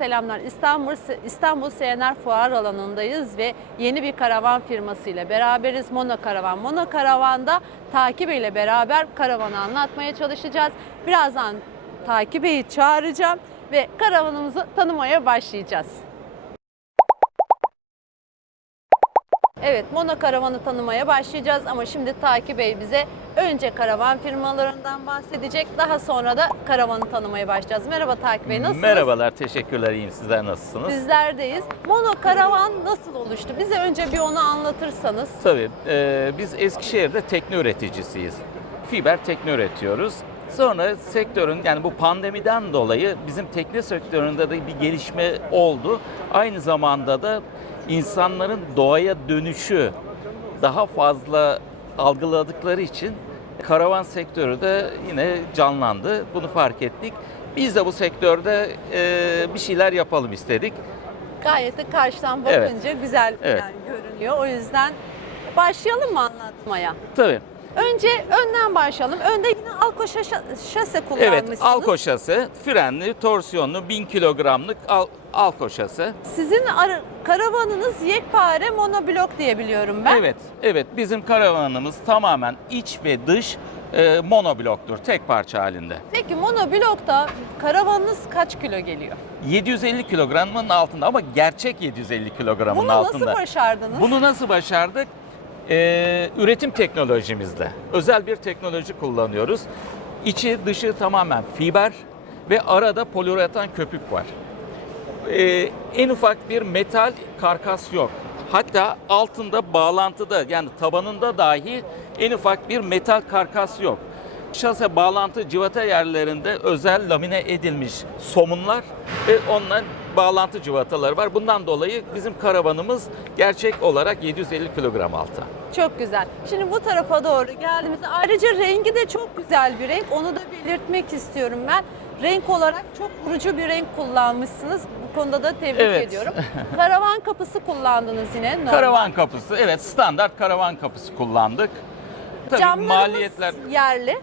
Selamlar. İstanbul İstanbul CNR Fuar alanındayız ve yeni bir karavan firması ile beraberiz. Mono Karavan. Mono Karavan'da Takip ile beraber karavanı anlatmaya çalışacağız. Birazdan Takip Bey'i çağıracağım ve karavanımızı tanımaya başlayacağız. Evet, Mono Karavan'ı tanımaya başlayacağız ama şimdi Takip Bey bize önce karavan firmalarından bahsedecek. Daha sonra da karavanı tanımaya başlayacağız. Merhaba Takip Bey, nasılsınız? Merhabalar, teşekkürler. iyiyim. Sizler nasılsınız? Bizlerdeyiz. Mono Karavan nasıl oluştu? Bize önce bir onu anlatırsanız. Tabii, e, biz Eskişehir'de tekne üreticisiyiz. Fiber tekne üretiyoruz. Sonra sektörün yani bu pandemiden dolayı bizim tekne sektöründe de bir gelişme oldu. Aynı zamanda da insanların doğaya dönüşü daha fazla algıladıkları için karavan sektörü de yine canlandı. Bunu fark ettik. Biz de bu sektörde e, bir şeyler yapalım istedik. Gayet de karşıdan Evet. bakınca güzel Evet. yani görünüyor. O yüzden başlayalım mı anlatmaya? Tabii. Önce önden başlayalım. Önde yine Alko şaşa, şase kullanmışsınız. Evet, Alko şase, frenli, torsiyonlu, 1000 kilogramlık al, Alko şase. Sizin ara- karavanınız yekpare monoblok diye biliyorum ben. Evet, evet bizim karavanımız tamamen iç ve dış e, monobloktur, tek parça halinde. Peki monoblokta karavanınız kaç kilo geliyor? 750 kilogramın altında ama gerçek 750 kilogramın Bunu altında. nasıl başardınız? Bunu nasıl başardık? Ee, üretim teknolojimizle. Özel bir teknoloji kullanıyoruz. İçi dışı tamamen fiber ve arada poliuretan köpük var. Ee, en ufak bir metal karkas yok. Hatta altında bağlantıda yani tabanında dahi en ufak bir metal karkas yok. Şase bağlantı cıvata yerlerinde özel lamine edilmiş somunlar ve onların bağlantı cıvataları var. Bundan dolayı bizim karavanımız gerçek olarak 750 kilogram altı. Çok güzel. Şimdi bu tarafa doğru geldiğimizde ayrıca rengi de çok güzel bir renk. Onu da belirtmek istiyorum ben. Renk olarak çok vurucu bir renk kullanmışsınız. Bu konuda da tebrik Evet. ediyorum. Karavan kapısı kullandınız yine. Normal. Karavan kapısı, evet standart karavan kapısı kullandık. Tabii Camlarımız maliyetler yerli.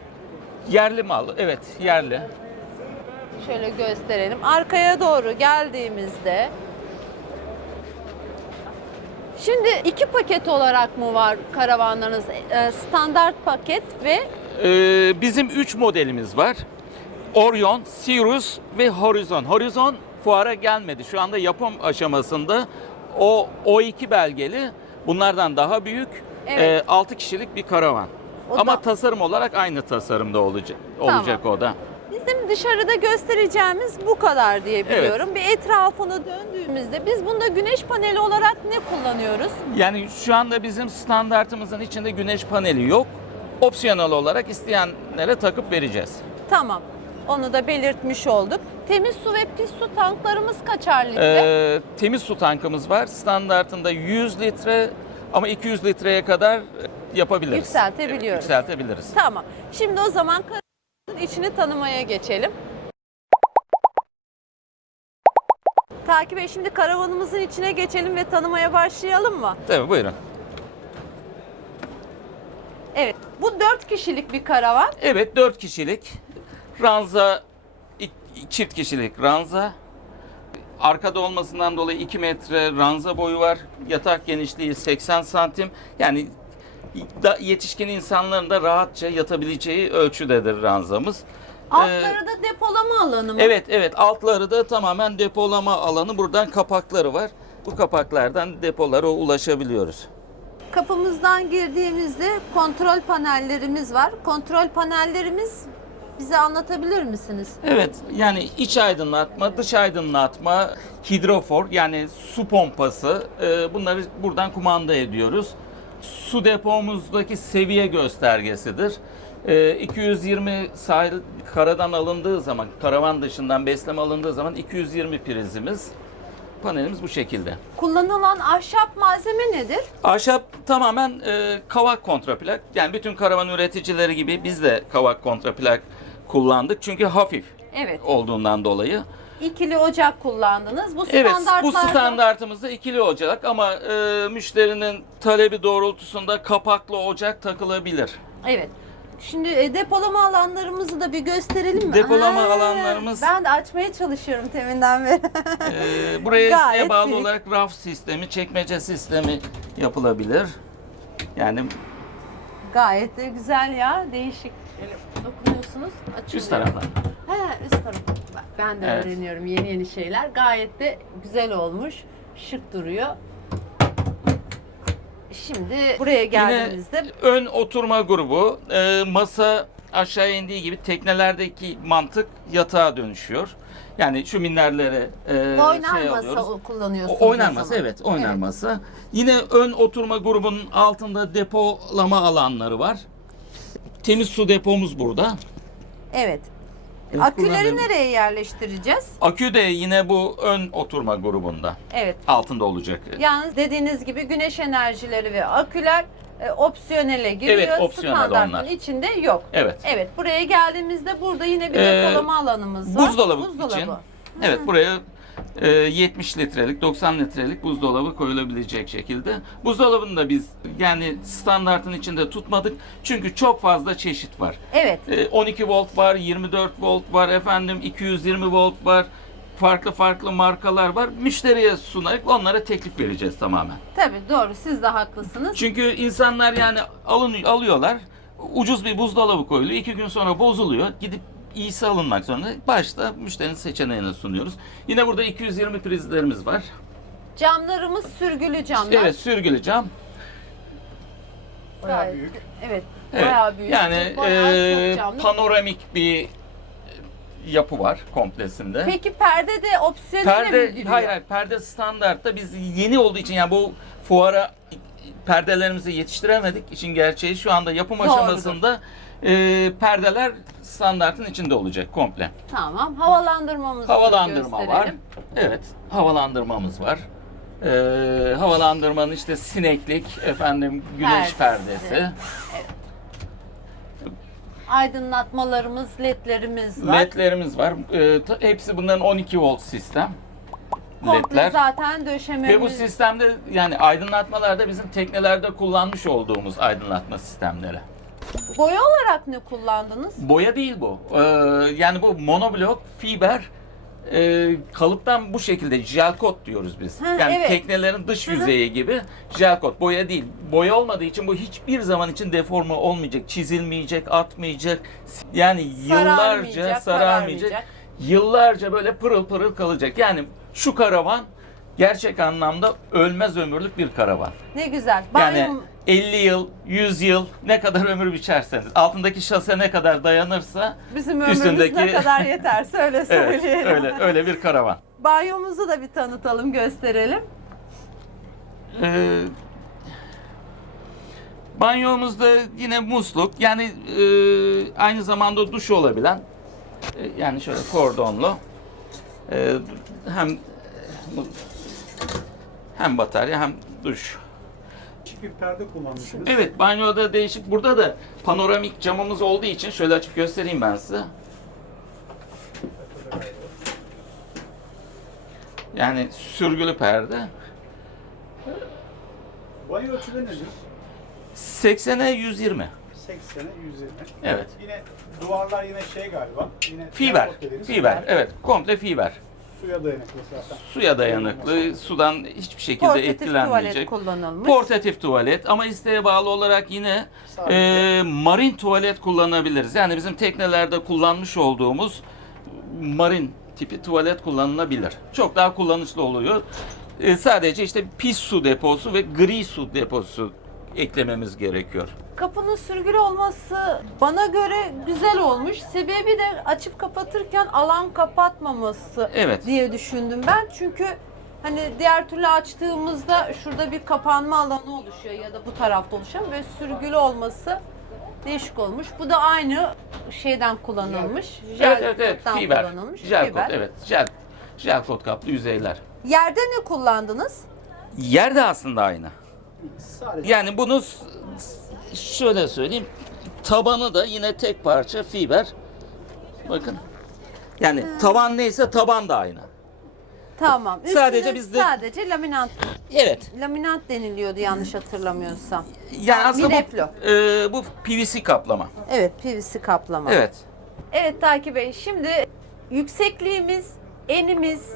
yerli mal, evet yerli. Şöyle gösterelim. Arkaya doğru geldiğimizde Şimdi iki paket olarak mı var karavanlarınız? Ee, Standart paket ve Ee, bizim 3 modelimiz var. Orion, Sirius ve Horizon. Horizon fuara gelmedi. Şu anda yapım aşamasında. O O2 belgeli. Bunlardan daha büyük. Evet. 6 kişilik bir karavan. O Ama da- tasarım olarak aynı tasarımda olacak. Tamam. Olacak o da. Bizim dışarıda göstereceğimiz bu kadar diye biliyorum. Bir etrafını döndüğümüzde biz bunda güneş paneli olarak ne kullanıyoruz? Yani şu anda bizim standartımızın içinde güneş paneli yok. Opsiyonel olarak isteyenlere takıp vereceğiz. Tamam. Onu da belirtmiş olduk. Temiz su ve pis su tanklarımız kaçar litre? Ee, temiz su tankımız var. Standartında 100 litre ama 200 litreye kadar yapabiliriz. Yükseltebiliyoruz. Evet, yükseltebiliriz. Tamam. Şimdi o zaman karavanın içini tanımaya geçelim. Takip et. Şimdi karavanımızın içine geçelim ve tanımaya başlayalım mı? Tabii buyurun. Evet. Bu dört kişilik bir karavan. Evet 4 kişilik ranza ik- çift kişilik ranza. Arkada olmasından dolayı 2 metre ranza boyu var. Yatak genişliği 80 santim. Yani da yetişkin insanların da rahatça yatabileceği ölçüdedir ranzamız. Ee, Altları da depolama alanı mı? Evet evet altları da tamamen depolama alanı. Buradan kapakları var. Bu kapaklardan depolara ulaşabiliyoruz. Kapımızdan girdiğimizde kontrol panellerimiz var. Kontrol panellerimiz bize anlatabilir misiniz? Evet yani iç aydınlatma, dış aydınlatma, hidrofor yani su pompası e, bunları buradan kumanda ediyoruz. Su depomuzdaki seviye göstergesidir. E, 220 sahil karadan alındığı zaman, karavan dışından besleme alındığı zaman 220 prizimiz. Panelimiz bu şekilde. Kullanılan ahşap malzeme nedir? Ahşap tamamen e, kavak kontraplak. Yani bütün karavan üreticileri gibi biz de kavak kontraplak kullandık. Çünkü hafif Evet. olduğundan dolayı. İkili ocak kullandınız. Bu Evet standartlarda... bu standartımızda ikili ocak ama e, müşterinin talebi doğrultusunda kapaklı ocak takılabilir. Evet. Şimdi e, depolama alanlarımızı da bir gösterelim mi? Depolama Ha, alanlarımız- Ben de açmaya çalışıyorum teminden beri. Ee, buraya Gayet isteğe bağlı büyük. olarak raf sistemi, çekmece sistemi yapılabilir. Yani Gayet de güzel ya. Değişik. Böyle dokunuyorsunuz. Açılıyor. üst tarafa. He üst tarafı. Ben de Evet. öğreniyorum yeni yeni şeyler. Gayet de güzel olmuş. Şık duruyor. Şimdi buraya geldiğimizde Yine ön oturma grubu, e, masa aşağı indiği gibi teknelerdeki mantık yatağa dönüşüyor. Yani şu minderlere e, oynar şey masa alıyoruz. kullanıyorsunuz. O- oynar masa evet oynar masa. Yine ön oturma grubunun altında depolama alanları var. Temiz su depomuz burada. Evet. Evet, Aküleri kullanıyorum. nereye yerleştireceğiz? Akü de yine bu ön oturma grubunda. Evet. Altında olacak. Yalnız dediğiniz gibi güneş enerjileri ve aküler e, opsiyonele giriyor. Evet, opsiyonel Standartın onlar. içinde yok. Evet. Evet. Buraya geldiğimizde burada yine bir Ee, depolama alanımız var. Buzdolabı, için. Evet buraya 70 litrelik 90 litrelik buzdolabı koyulabilecek şekilde. Buzdolabını da biz yani standartın içinde tutmadık. Çünkü çok fazla çeşit var. Evet. E, 12 volt var, 24 volt var, efendim 220 volt var. Farklı farklı markalar var. Müşteriye sunarak onlara teklif vereceğiz tamamen. Tabii doğru. Siz de haklısınız. Çünkü insanlar yani alın, alıyorlar. Ucuz bir buzdolabı koyuluyor. iki gün sonra bozuluyor. Gidip iyisi alınmak zorunda. Başta müşterinin seçeneğini sunuyoruz. Yine burada 220 prizlerimiz var. Camlarımız sürgülü camlar. Evet sürgülü cam. Bayağı büyük. Evet. Evet. Bayağı büyük. Yani bayağı e, çok camlı. panoramik bir yapı var komplesinde. Peki perde de opsiyonel mi Perde giriyor? hayır hayır perde standartta biz yeni olduğu için yani bu fuara perdelerimizi yetiştiremedik. İşin gerçeği şu anda yapım Doğrudur. aşamasında e, perdeler standartın içinde olacak komple. Tamam. Havalandırmamızı Havalandırma var. Evet, havalandırmamız var. Ee, havalandırmanın işte sineklik, efendim güneş Perdesi. perdesi, Aydınlatmalarımız, ledlerimiz var. ledlerimiz var. Ee, ta- hepsi bunların 12 volt sistem. Komple Ledler. zaten döşememiz. Ve bu sistemde yani aydınlatmalarda bizim teknelerde kullanmış olduğumuz aydınlatma sistemleri. Boya olarak ne kullandınız? Boya değil bu. Ee, yani bu monoblok, fiber, e, kalıptan bu şekilde jel diyoruz biz. Ha, yani evet. teknelerin dış yüzeyi gibi jel. Boya değil. Boya olmadığı için bu hiçbir zaman için deforme olmayacak, çizilmeyecek, atmayacak. Yani yıllarca Sararmayacak, sararmayacak. Yıllarca böyle pırıl pırıl kalacak. Yani şu karavan gerçek anlamda ölmez ömürlük bir karavan. Ne güzel. Yani Banyo 50 yıl, 100 yıl ne kadar ömür biçerseniz, altındaki şase ne kadar dayanırsa bizim ömrümüz üstündeki- ne kadar yeterse öyle evet söyleyelim. öyle öyle bir karavan. Banyomuzu da bir tanıtalım, gösterelim. Ee, banyomuzda yine musluk yani e, aynı zamanda duş olabilen e, yani şöyle kordonlu e, hem hem batarya hem duş. Küçük bir perde kullanmışsınız. Evet banyoda değişik. Burada da panoramik camımız olduğu için şöyle açıp göstereyim ben size. Yani sürgülü perde. Banyo ölçüleri nedir? 80'e 120. 80'e 120. Evet. Yine duvarlar yine şey galiba. Yine Fiber. Fiber. Evet. Komple fiber. Suya dayanıklı zaten. Suya dayanıklı. Sudan hiçbir şekilde Portatif tuvalet etkilenmeyecek. kullanılmış. Portatif tuvalet ama isteğe bağlı olarak yine Sadece. e, marin tuvalet kullanabiliriz. Yani bizim teknelerde kullanmış olduğumuz marin tipi tuvalet kullanılabilir. Çok daha kullanışlı oluyor. E, sadece işte pis su deposu ve gri su deposu eklememiz gerekiyor. Kapının sürgülü olması bana göre güzel olmuş. Sebebi de açıp kapatırken alan kapatmaması Evet. diye düşündüm ben. Çünkü hani diğer türlü açtığımızda şurada bir kapanma alanı oluşuyor ya da bu tarafta oluşuyor. Böyle sürgülü olması değişik olmuş. Bu da aynı şeyden kullanılmış. Jel evet evet evet kottan fiber. kullanılmış. Jel Fiber. kot evet. Jel jel kot kaplı yüzeyler. Yerde ne kullandınız? Yer de aslında aynı. Sadece Yani bunu şöyle söyleyeyim. Tabanı da yine tek parça fiber. Bakın. Yani tavan neyse taban da aynı. Tamam. Sadece Üstüne bizde- sadece laminat Evet. laminat deniliyordu yanlış hatırlamıyorsam. Yani aslında Mileflo. bu, e, bu PVC kaplama. Evet, PVC kaplama. Evet. Evet Taki Bey, şimdi yüksekliğimiz, enimiz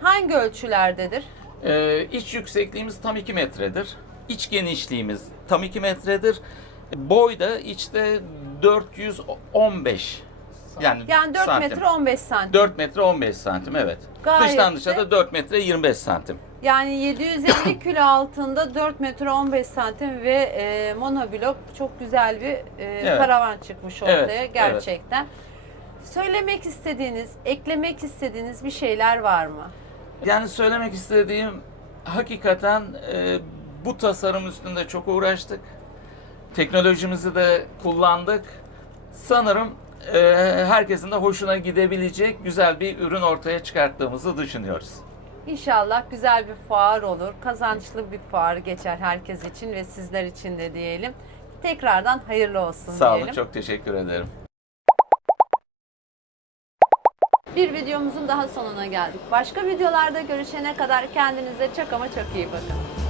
hangi ölçülerdedir? E, iç yüksekliğimiz tam 2 metredir. İç genişliğimiz tam 2 metredir. Boy da içte 415. Yani, Yani 4 santim. metre 15 santim. 4 metre 15 santim evet. Gayet Dıştan dışa de- da 4 metre 25 santim. Yani 750 kilo altında 4 metre 15 santim ve e, monoblok çok güzel bir e, karavan çıkmış ortaya Evet, evet. gerçekten. Söylemek istediğiniz, eklemek istediğiniz bir şeyler var mı? Yani söylemek istediğim hakikaten e, bu tasarım üstünde çok uğraştık. Teknolojimizi de kullandık. Sanırım e, herkesin de hoşuna gidebilecek güzel bir ürün ortaya çıkarttığımızı düşünüyoruz. İnşallah güzel bir fuar olur. Kazançlı bir fuar geçer herkes için ve sizler için de diyelim. Tekrardan hayırlı olsun Sağ olun, diyelim. çok teşekkür ederim. Bir videomuzun daha sonuna geldik. Başka videolarda görüşene kadar kendinize çok ama çok iyi bakın.